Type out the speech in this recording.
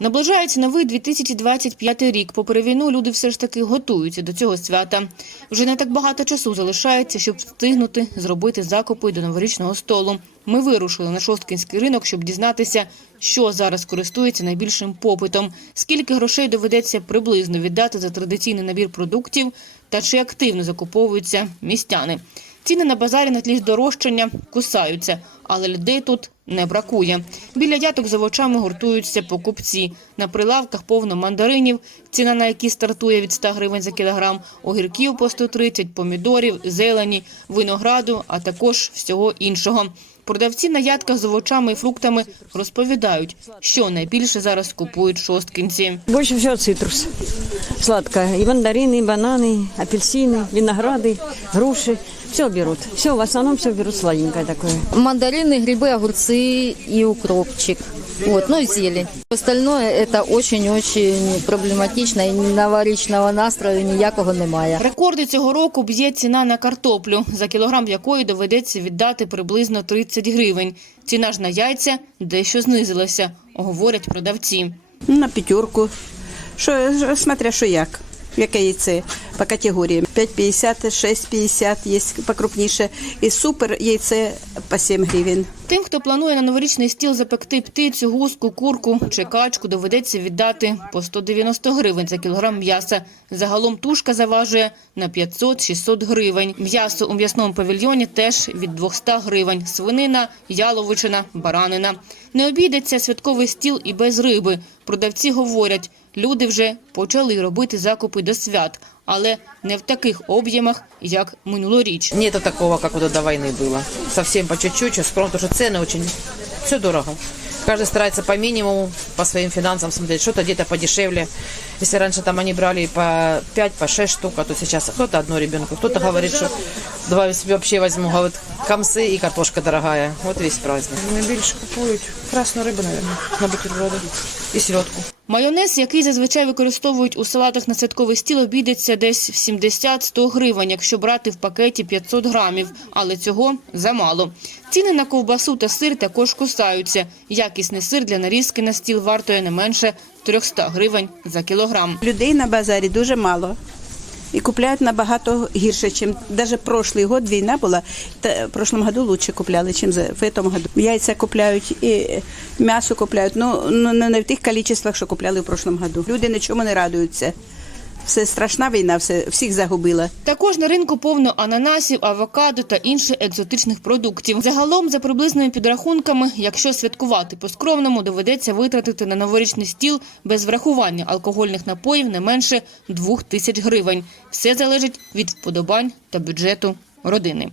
Наближається новий 2025 рік. Попри війну, люди все ж таки готуються до цього свята. Вже не так багато часу залишається, щоб встигнути зробити закупи до новорічного столу. Ми вирушили на Шосткінський ринок, щоб дізнатися, що зараз користується найбільшим попитом, скільки грошей доведеться приблизно віддати за традиційний набір продуктів та чи активно закуповуються містяни. Ціни на базарі на тлі здорожчання кусаються, але людей тут не бракує. Біля яток з овочами гуртуються покупці. На прилавках повно мандаринів, ціна на які стартує від 100 гривень за кілограм, огірків по 130, помідорів, зелені, винограду, а також всього іншого. Продавці на ядках з овочами і фруктами розповідають, що найбільше зараз купують шосткінці. Больше всего цитрус. Сладкое. И мандарины, и бананы, апельсины, винограды, груши. Все берут. Все, в основном все берут сладенькое такое. мандарины, грибы, огурцы и укропчик. Вот, ну и зелень. Остальное это очень-очень проблематично і новорічного настрою ніякого немає. Рекорди цього року б'є ціна на картоплю, за кілограм якої доведеться віддати приблизно 30 гривень. Ціна ж на яйця дещо знизилася, говорять продавці. На п'ятерку. Що, смотря що як. Яке яйце по категориям. 5,50, 6,50 есть покрупніше. І супер яйце по 7 гривень. Тим, хто планує на новорічний стіл запекти птицю, гуску, курку чи качку, доведеться віддати по 190 гривень за кілограм м'яса. Загалом тушка заважує на 500-600 гривень. М'ясо у м'ясному павільйоні теж від 200 гривень. Свинина, яловичина, баранина. Не обійдеться святковий стіл і без риби. Продавці говорять, люди вже почали робити закупи до свят, але не в таких об'ємах, як минулоріч. Нету такого, вот до войны было. Совсем по чуть-чуть, сейчас потому что цены очень... Все дорого. Каждый старается по минимуму, по своим финансам смотреть, что-то где-то подешевле. Если раньше там они брали по 5, по 6 штук, а то сейчас кто-то одно ребенку, кто-то говорит, что давай себе вообще возьму, говорит, комсы и картошка дорогая. Вот весь праздник. Найбільше купують красну рибу, наверное, на бутерброди і селедку. Майонез, який зазвичай використовують у салатах на святковий стіл, обійдеться десь в 70-100 гривень, якщо брати в пакеті 500 грамів, але цього замало. Ціни на ковбасу та сир також кусаються. Якісний сир для нарізки на стіл вартує не менше 300 гривень за кілограм. Людей на базарі дуже мало. І купляють набагато гірше, ніж навіть прошлий год війна була. Та в прошлом году лучше купляли, чим в цьому году. Яйця купляють і м'ясо купляють. Ну, ну не в тих кількостях, що купляли в прошлому году. Люди нічому не радуються. Все страшна війна, все всіх загубила. Також на ринку повно ананасів, авокадо та інших екзотичних продуктів. Загалом, за приблизними підрахунками, якщо святкувати по-скромному, доведеться витратити на новорічний стіл без врахування алкогольних напоїв не менше двох тисяч гривень. Все залежить від вподобань та бюджету родини.